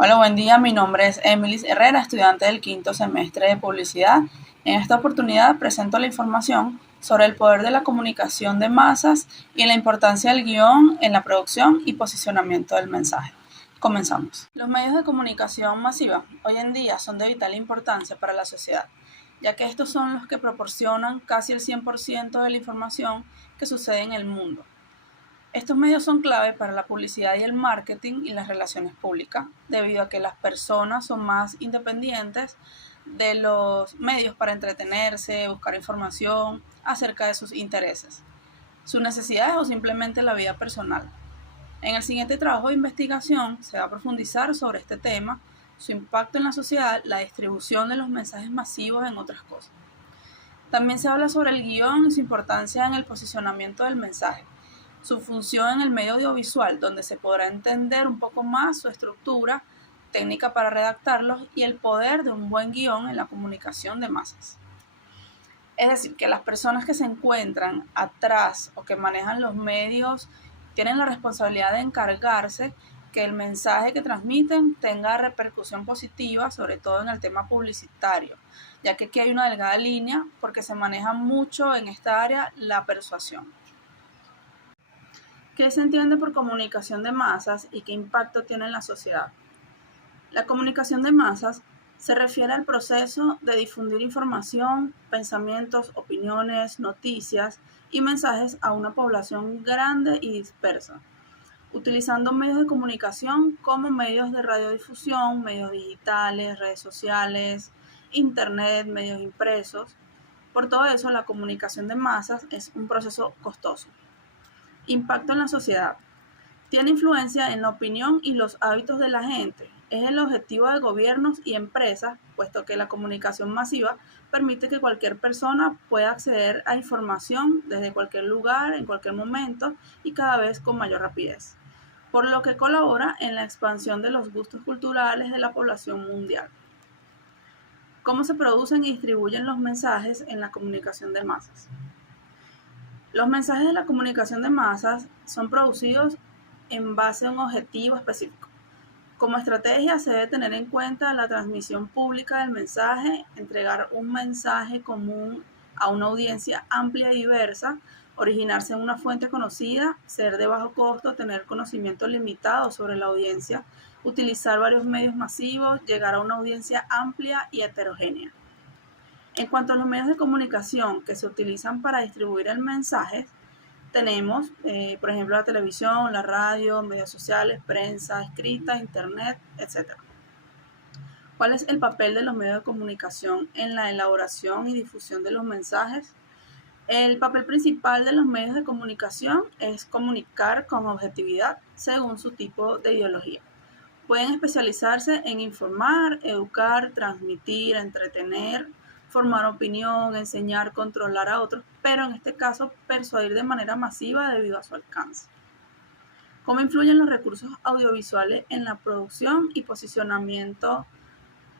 Hola, buen día. Mi nombre es Emilis Herrera, estudiante del quinto semestre de Publicidad. En esta oportunidad presento la información sobre el poder de la comunicación de masas y la importancia del guión en la producción y posicionamiento del mensaje. Comenzamos. Los medios de comunicación masiva hoy en día son de vital importancia para la sociedad, ya que estos son los que proporcionan casi el 100% de la información que sucede en el mundo. Estos medios son clave para la publicidad y el marketing y las relaciones públicas, debido a que las personas son más independientes de los medios para entretenerse, buscar información acerca de sus intereses, sus necesidades o simplemente la vida personal. En el siguiente trabajo de investigación se va a profundizar sobre este tema, su impacto en la sociedad, la distribución de los mensajes masivos, en otras cosas. También se habla sobre el guión y su importancia en el posicionamiento del mensaje, su función en el medio audiovisual, donde se podrá entender un poco más su estructura, técnica para redactarlos y el poder de un buen guión en la comunicación de masas. Es decir, que las personas que se encuentran atrás o que manejan los medios tienen la responsabilidad de encargarse que el mensaje que transmiten tenga repercusión positiva, sobre todo en el tema publicitario, ya que aquí hay una delgada línea porque se maneja mucho en esta área la persuasión. ¿Qué se entiende por comunicación de masas y qué impacto tiene en la sociedad? La comunicación de masas se refiere al proceso de difundir información, pensamientos, opiniones, noticias y mensajes a una población grande y dispersa, utilizando medios de comunicación como medios de radiodifusión, medios digitales, redes sociales, internet, medios impresos. Por todo eso, la comunicación de masas es un proceso costoso. Impacto en la sociedad. Tiene influencia en la opinión y los hábitos de la gente. Es el objetivo de gobiernos y empresas, puesto que la comunicación masiva permite que cualquier persona pueda acceder a información desde cualquier lugar, en cualquier momento y cada vez con mayor rapidez, por lo que colabora en la expansión de los gustos culturales de la población mundial. ¿Cómo se producen y distribuyen los mensajes en la comunicación de masas? Los mensajes de la comunicación de masas son producidos en base a un objetivo específico. Como estrategia se debe tener en cuenta la transmisión pública del mensaje, entregar un mensaje común a una audiencia amplia y diversa, originarse en una fuente conocida, ser de bajo costo, tener conocimiento limitado sobre la audiencia, utilizar varios medios masivos, llegar a una audiencia amplia y heterogénea. En cuanto a los medios de comunicación que se utilizan para distribuir el mensaje, tenemos, por ejemplo, la televisión, la radio, medios sociales, prensa escrita, internet, etc. ¿Cuál es el papel de los medios de comunicación en la elaboración y difusión de los mensajes? El papel principal de los medios de comunicación es comunicar con objetividad según su tipo de ideología. Pueden especializarse en informar, educar, transmitir, entretener, formar opinión, enseñar, controlar a otros, pero en este caso persuadir de manera masiva debido a su alcance. ¿Cómo influyen los recursos audiovisuales en la producción y posicionamiento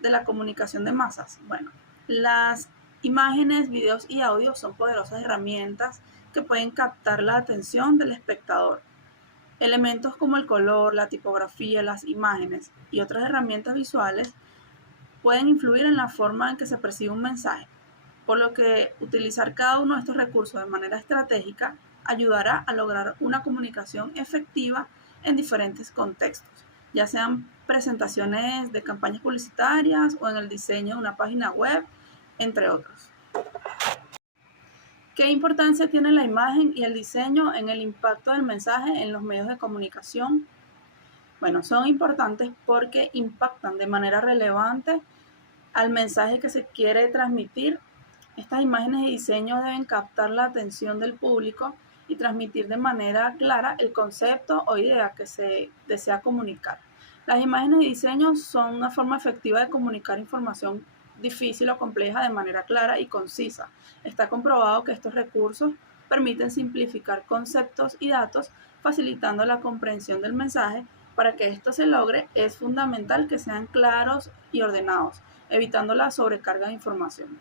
de la comunicación de masas? Bueno, las imágenes, videos y audios son poderosas herramientas que pueden captar la atención del espectador. Elementos como el color, la tipografía, las imágenes y otras herramientas visuales pueden influir en la forma en que se percibe un mensaje, por lo que utilizar cada uno de estos recursos de manera estratégica ayudará a lograr una comunicación efectiva en diferentes contextos, ya sean presentaciones de campañas publicitarias o en el diseño de una página web, entre otros. ¿Qué importancia tiene la imagen y el diseño en el impacto del mensaje en los medios de comunicación? Bueno, son importantes porque impactan de manera relevante al mensaje que se quiere transmitir. Estas imágenes y diseños deben captar la atención del público y transmitir de manera clara el concepto o idea que se desea comunicar. Las imágenes y diseños son una forma efectiva de comunicar información difícil o compleja de manera clara y concisa. Está comprobado que estos recursos permiten simplificar conceptos y datos, facilitando la comprensión del mensaje. Para que esto se logre, es fundamental que sean claros y ordenados, evitando la sobrecarga de información.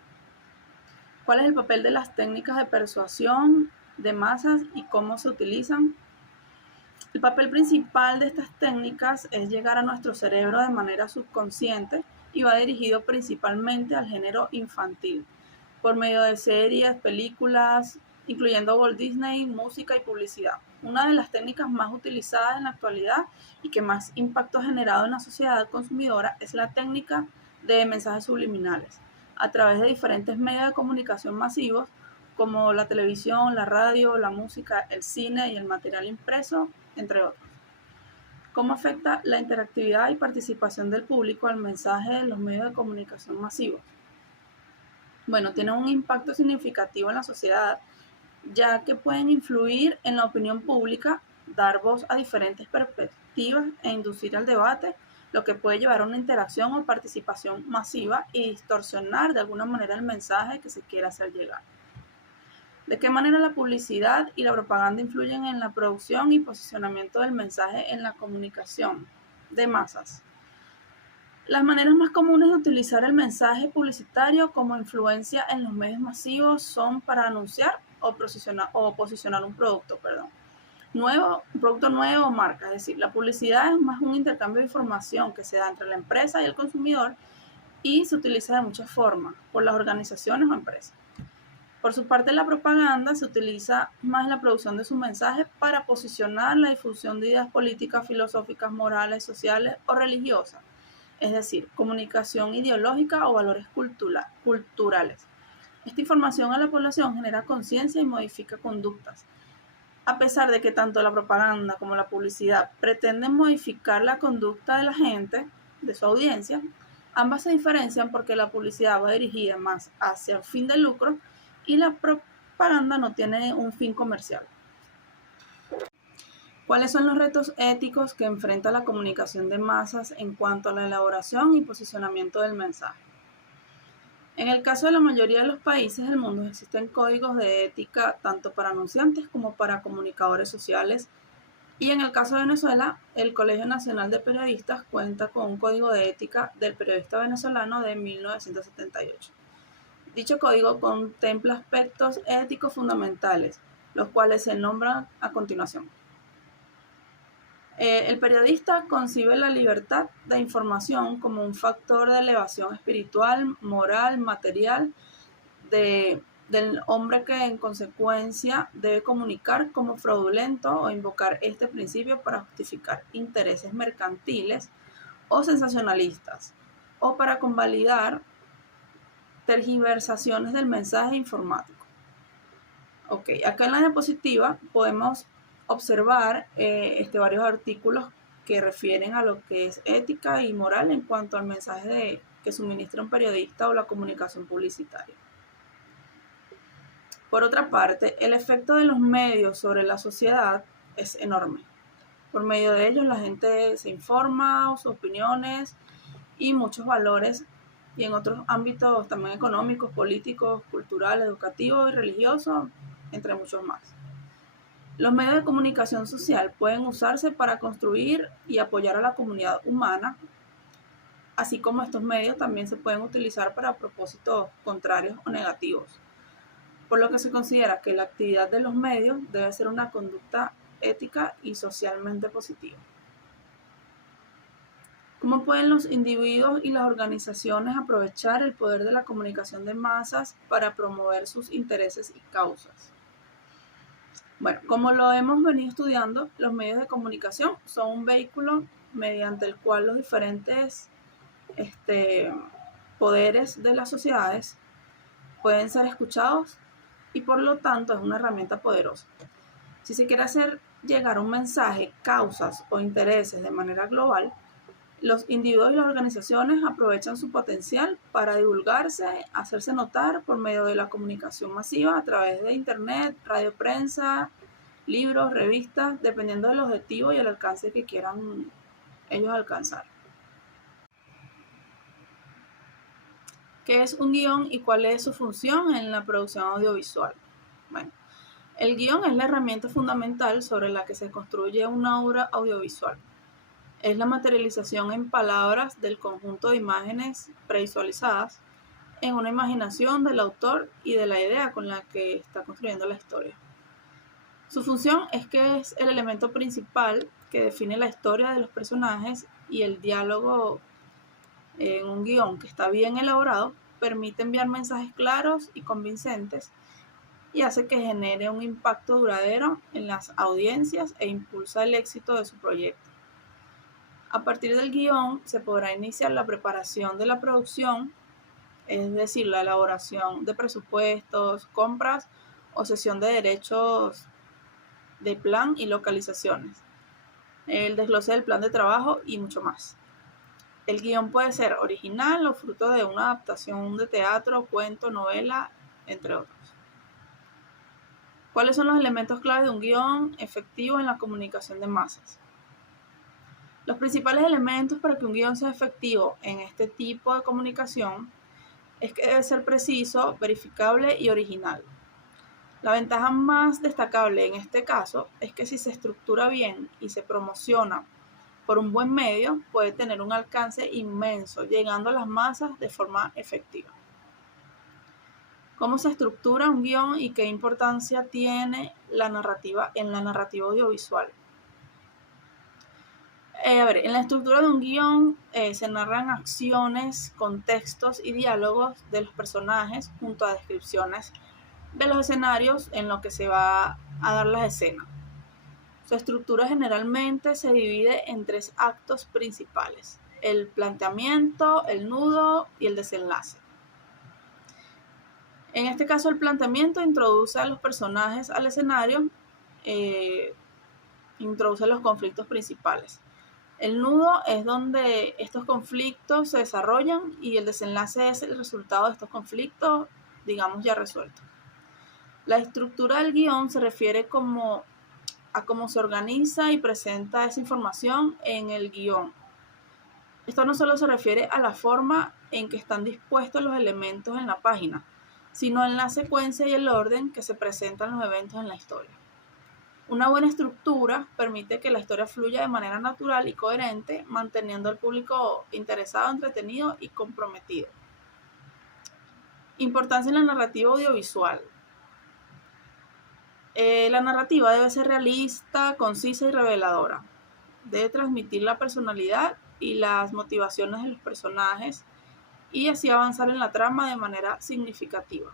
¿Cuál es el papel de las técnicas de persuasión de masas y cómo se utilizan? El papel principal de estas técnicas es llegar a nuestro cerebro de manera subconsciente y va dirigido principalmente al género infantil, por medio de series, películas, incluyendo Walt Disney, música y publicidad. Una de las técnicas más utilizadas en la actualidad y que más impacto ha generado en la sociedad consumidora es la técnica de mensajes subliminales, a través de diferentes medios de comunicación masivos como la televisión, la radio, la música, el cine y el material impreso, entre otros. ¿Cómo afecta la interactividad y participación del público al mensaje de los medios de comunicación masivos? Bueno, tienen un impacto significativo en la sociedad, ya que pueden influir en la opinión pública, dar voz a diferentes perspectivas e inducir al debate, lo que puede llevar a una interacción o participación masiva y distorsionar de alguna manera el mensaje que se quiera hacer llegar. ¿De qué manera la publicidad y la propaganda influyen en la producción y posicionamiento del mensaje en la comunicación de masas? Las maneras más comunes de utilizar el mensaje publicitario como influencia en los medios masivos son para anunciar o posicionar un producto, un producto nuevo o marca. Es decir, la publicidad es más un intercambio de información que se da entre la empresa y el consumidor y se utiliza de muchas formas por las organizaciones o empresas. Por su parte, la propaganda se utiliza más en la producción de su mensaje para posicionar la difusión de ideas políticas, filosóficas, morales, sociales o religiosas, es decir, comunicación ideológica o valores culturales. Esta información a la población genera conciencia y modifica conductas. A pesar de que tanto la propaganda como la publicidad pretenden modificar la conducta de la gente, de su audiencia, ambas se diferencian porque la publicidad va dirigida más hacia el fin de lucro y la propaganda no tiene un fin comercial. ¿Cuáles son los retos éticos que enfrenta la comunicación de masas en cuanto a la elaboración y posicionamiento del mensaje? En el caso de la mayoría de los países del mundo existen códigos de ética tanto para anunciantes como para comunicadores sociales, y en el caso de Venezuela, el Colegio Nacional de Periodistas cuenta con un código de ética del periodista venezolano de 1978. Dicho código contempla aspectos éticos fundamentales, los cuales se nombran a continuación. El periodista concibe la libertad de información como un factor de elevación espiritual, moral, material del hombre, que en consecuencia debe comunicar como fraudulento o invocar este principio para justificar intereses mercantiles o sensacionalistas o para convalidar tergiversaciones del mensaje informático. Ok, acá en la diapositiva podemos observar varios artículos que refieren a lo que es ética y moral en cuanto al mensaje que suministra un periodista o la comunicación publicitaria. Por otra parte, el efecto de los medios sobre la sociedad es enorme. Por medio de ellos la gente se informa, sus opiniones y muchos valores, y en otros ámbitos también económicos, políticos, culturales, educativos y religiosos, entre muchos más. Los medios de comunicación social pueden usarse para construir y apoyar a la comunidad humana, así como estos medios también se pueden utilizar para propósitos contrarios o negativos, por lo que se considera que la actividad de los medios debe ser una conducta ética y socialmente positiva. ¿Cómo pueden los individuos y las organizaciones aprovechar el poder de la comunicación de masas para promover sus intereses y causas? Bueno, como lo hemos venido estudiando, los medios de comunicación son un vehículo mediante el cual los diferentes poderes de las sociedades pueden ser escuchados y por lo tanto es una herramienta poderosa. Si se quiere hacer llegar un mensaje, causas o intereses de manera global, los individuos y las organizaciones aprovechan su potencial para divulgarse, hacerse notar por medio de la comunicación masiva a través de internet, radio, prensa, libros, revistas, dependiendo del objetivo y el alcance que quieran ellos alcanzar. ¿Qué es un guión y cuál es su función en la producción audiovisual? Bueno, el guión es la herramienta fundamental sobre la que se construye una obra audiovisual. Es la materialización en palabras del conjunto de imágenes previsualizadas en una imaginación del autor y de la idea con la que está construyendo la historia. Su función es que es el elemento principal que define la historia de los personajes, y el diálogo en un guión que está bien elaborado permite enviar mensajes claros y convincentes y hace que genere un impacto duradero en las audiencias e impulsa el éxito de su proyecto. A partir del guión se podrá iniciar la preparación de la producción, es decir, la elaboración de presupuestos, compras o cesión de derechos de plan y localizaciones, el desglose del plan de trabajo y mucho más. El guión puede ser original o fruto de una adaptación de teatro, cuento, novela, entre otros. ¿Cuáles son los elementos clave de un guión efectivo en la comunicación de masas? Los principales elementos para que un guión sea efectivo en este tipo de comunicación es que debe ser preciso, verificable y original. La ventaja más destacable en este caso es que si se estructura bien y se promociona por un buen medio, puede tener un alcance inmenso, llegando a las masas de forma efectiva. ¿Cómo se estructura un guión y qué importancia tiene la narrativa en la narrativa audiovisual? En la estructura de un guión se narran acciones, contextos y diálogos de los personajes junto a descripciones de los escenarios en los que se va a dar las escenas. Su estructura generalmente se divide en 3 actos principales: el planteamiento, el nudo y el desenlace. En este caso, el planteamiento introduce a los personajes al escenario, introduce los conflictos principales. El nudo es donde estos conflictos se desarrollan y el desenlace es el resultado de estos conflictos, digamos, ya resueltos. La estructura del guión se refiere a cómo se organiza y presenta esa información en el guión. Esto no solo se refiere a la forma en que están dispuestos los elementos en la página, sino en la secuencia y el orden que se presentan los eventos en la historia. Una buena estructura permite que la historia fluya de manera natural y coherente, manteniendo al público interesado, entretenido y comprometido. Importancia en la narrativa audiovisual. La narrativa debe ser realista, concisa y reveladora. Debe transmitir la personalidad y las motivaciones de los personajes y así avanzar en la trama de manera significativa.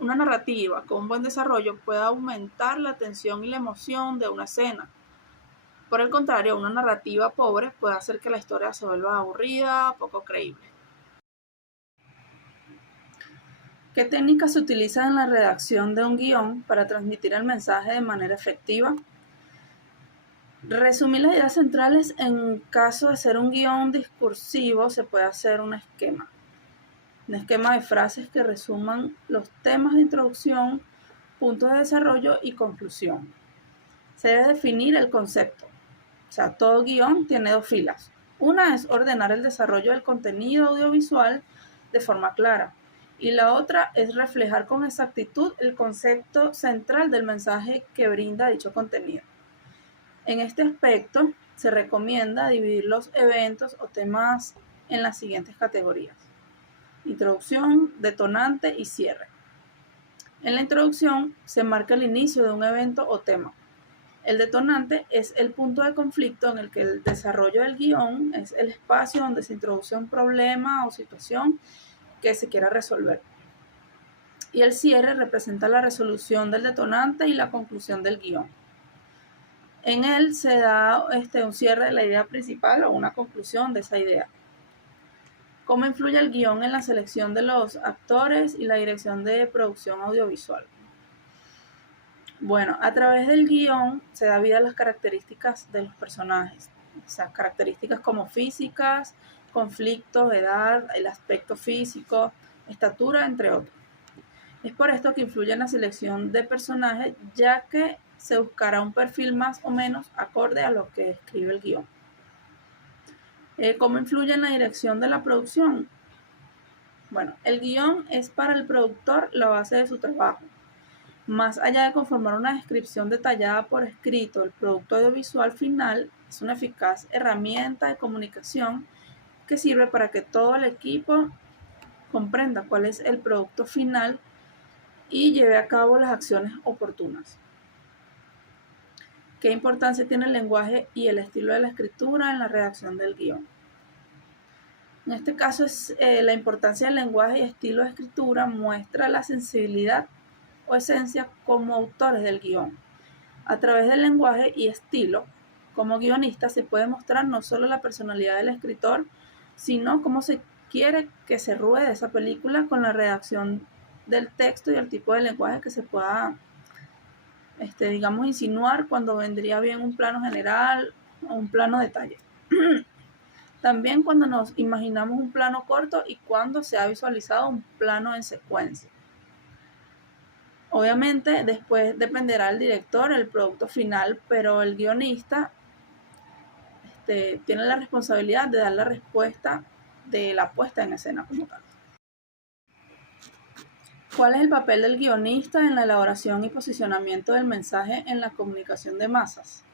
Una narrativa con un buen desarrollo puede aumentar la tensión y la emoción de una escena. Por el contrario, una narrativa pobre puede hacer que la historia se vuelva aburrida, poco creíble. ¿Qué técnicas se utilizan en la redacción de un guión para transmitir el mensaje de manera efectiva? Resumir las ideas centrales. En caso de ser un guión discursivo, se puede hacer un esquema de frases que resuman los temas de introducción, puntos de desarrollo y conclusión. Se debe definir el concepto. O sea, todo guión tiene 2 filas. Una es ordenar el desarrollo del contenido audiovisual de forma clara, y la otra es reflejar con exactitud el concepto central del mensaje que brinda dicho contenido. En este aspecto, se recomienda dividir los eventos o temas en las siguientes categorías: introducción, detonante y cierre. En la introducción se marca el inicio de un evento o tema. El detonante es el punto de conflicto en el que el desarrollo del guión es el espacio donde se introduce un problema o situación que se quiera resolver. Y el cierre representa la resolución del detonante y la conclusión del guión. En él se da un cierre de la idea principal o una conclusión de esa idea. ¿Cómo influye el guión en la selección de los actores y la dirección de producción audiovisual? Bueno, a través del guión se da vida a las características de los personajes, o sea, características como físicas, conflictos, edad, el aspecto físico, estatura, entre otros. Es por esto que influye en la selección de personajes, ya que se buscará un perfil más o menos acorde a lo que escribe el guión. ¿Cómo influye en la dirección de la producción? Bueno, el guión es para el productor la base de su trabajo. Más allá de conformar una descripción detallada por escrito, el producto audiovisual final es una eficaz herramienta de comunicación que sirve para que todo el equipo comprenda cuál es el producto final y lleve a cabo las acciones oportunas. ¿Qué importancia tiene el lenguaje y el estilo de la escritura en la redacción del guión? En este caso, la importancia del lenguaje y estilo de escritura muestra la sensibilidad o esencia como autores del guión. A través del lenguaje y estilo, como guionista, se puede mostrar no solo la personalidad del escritor, sino cómo se quiere que se ruede esa película con la redacción del texto y el tipo de lenguaje que se pueda, digamos, insinuar cuando vendría bien un plano general o un plano detalle. También cuando nos imaginamos un plano corto y cuando se ha visualizado un plano en secuencia. Obviamente, después dependerá del director, el producto final, pero el guionista tiene la responsabilidad de dar la respuesta de la puesta en escena como tal. ¿Cuál es el papel del guionista en la elaboración y posicionamiento del mensaje en la comunicación de masas?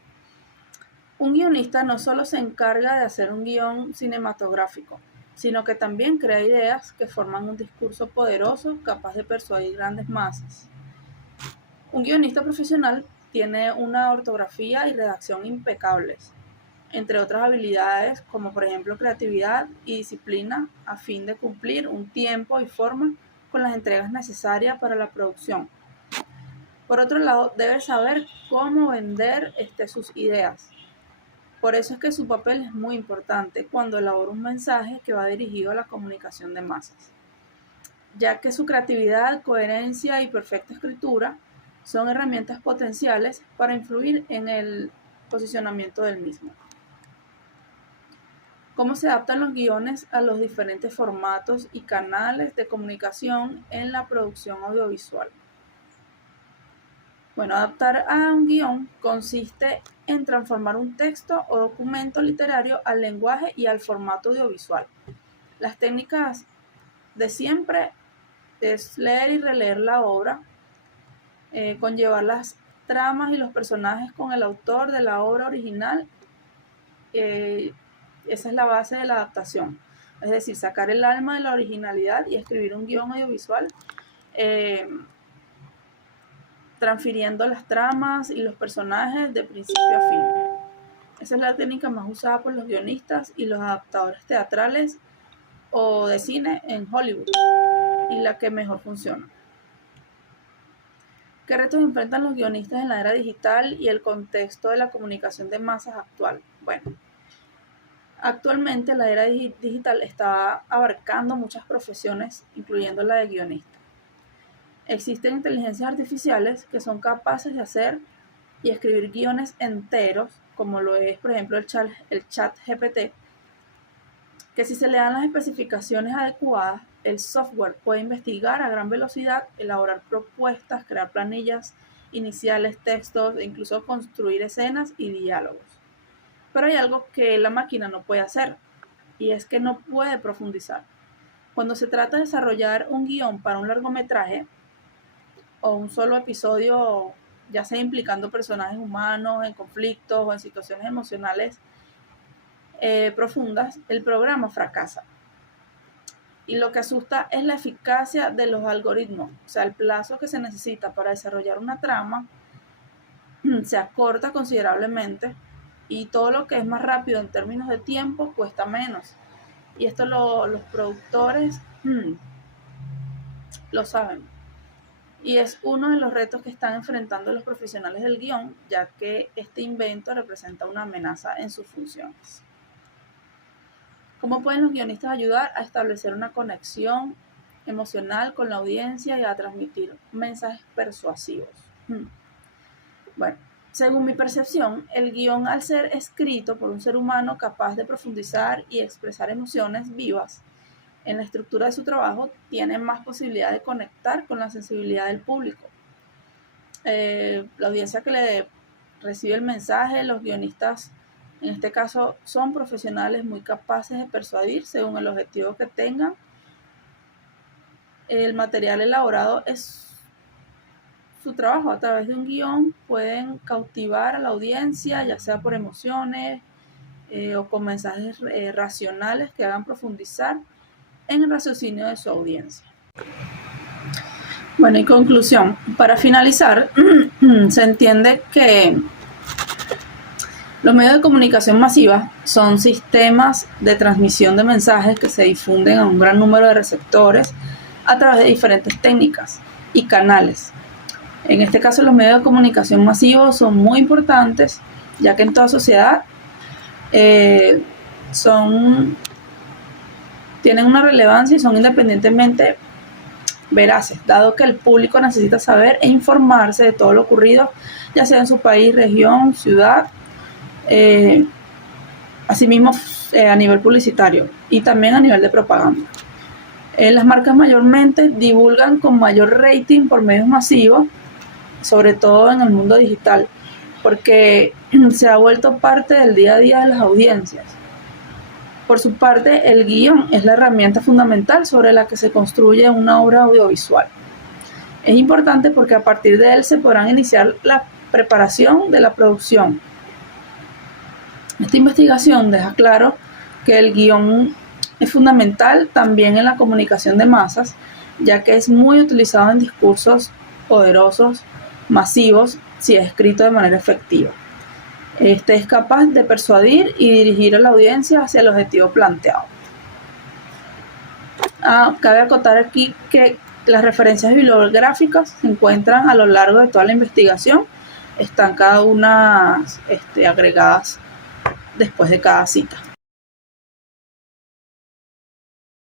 Un guionista no solo se encarga de hacer un guión cinematográfico, sino que también crea ideas que forman un discurso poderoso capaz de persuadir grandes masas. Un guionista profesional tiene una ortografía y redacción impecables, entre otras habilidades como por ejemplo creatividad y disciplina a fin de cumplir un tiempo y forma con las entregas necesarias para la producción. Por otro lado, debe saber cómo vender sus ideas. Por eso es que su papel es muy importante cuando elabora un mensaje que va dirigido a la comunicación de masas, ya que su creatividad, coherencia y perfecta escritura son herramientas potenciales para influir en el posicionamiento del mismo. ¿Cómo se adaptan los guiones a los diferentes formatos y canales de comunicación en la producción audiovisual? Bueno, adaptar a un guión consiste en transformar un texto o documento literario al lenguaje y al formato audiovisual. Las técnicas de siempre es leer y releer la obra, conllevar las tramas y los personajes con el autor de la obra original. Esa es la base de la adaptación, es decir, sacar el alma de la originalidad y escribir un guión audiovisual transfiriendo las tramas y los personajes de principio a fin. Esa es la técnica más usada por los guionistas y los adaptadores teatrales o de cine en Hollywood y la que mejor funciona. ¿Qué retos enfrentan los guionistas en la era digital y el contexto de la comunicación de masas actual? Bueno, actualmente la era digital está abarcando muchas profesiones, incluyendo la de guionista. Existen inteligencias artificiales que son capaces de hacer y escribir guiones enteros, como lo es, por ejemplo, el chat GPT, que si se le dan las especificaciones adecuadas, el software puede investigar a gran velocidad, elaborar propuestas, crear planillas iniciales, textos e incluso construir escenas y diálogos. Pero hay algo que la máquina no puede hacer, y es que no puede profundizar. Cuando se trata de desarrollar un guión para un largometraje o un solo episodio, ya sea implicando personajes humanos en conflictos o en situaciones emocionales profundas, el programa fracasa. Y lo que asusta es la eficacia de los algoritmos, o sea, el plazo que se necesita para desarrollar una trama se acorta considerablemente y todo lo que es más rápido en términos de tiempo cuesta menos. Y esto los productores lo saben. Y es uno de los retos que están enfrentando los profesionales del guión, ya que este invento representa una amenaza en sus funciones. ¿Cómo pueden los guionistas ayudar a establecer una conexión emocional con la audiencia y a transmitir mensajes persuasivos? Bueno, según mi percepción, el guión, al ser escrito por un ser humano capaz de profundizar y expresar emociones vivas en la estructura de su trabajo, tiene más posibilidad de conectar con la sensibilidad del público. La audiencia que le recibe el mensaje, los guionistas, en este caso, son profesionales muy capaces de persuadir según el objetivo que tengan. El material elaborado es su trabajo. A través de un guión pueden cautivar a la audiencia, ya sea por emociones o con mensajes racionales que hagan profundizar en el raciocinio de su audiencia. Bueno, en conclusión, para finalizar, se entiende que Los medios de comunicación masiva son sistemas de transmisión de mensajes que se difunden a un gran número de receptores a través de diferentes técnicas y canales. En este caso, los medios de comunicación masivos son muy importantes, ya que en toda sociedad tienen una relevancia y son independientemente veraces, dado que el público necesita saber e informarse de todo lo ocurrido, ya sea en su país, región, ciudad, asimismo a nivel publicitario y también a nivel de propaganda. Las marcas mayormente divulgan con mayor rating por medios masivos, sobre todo en el mundo digital, porque se ha vuelto parte del día a día de las audiencias. Por su parte, el guión es la herramienta fundamental sobre la que se construye una obra audiovisual. Es importante porque a partir de él se podrán iniciar la preparación de la producción. Esta investigación deja claro que el guión es fundamental también en la comunicación de masas, ya que es muy utilizado en discursos poderosos, masivos, si es escrito de manera efectiva. Este es capaz de persuadir y dirigir a la audiencia hacia el objetivo planteado. Cabe acotar aquí que las referencias bibliográficas se encuentran a lo largo de toda la investigación, están cada una agregadas después de cada cita.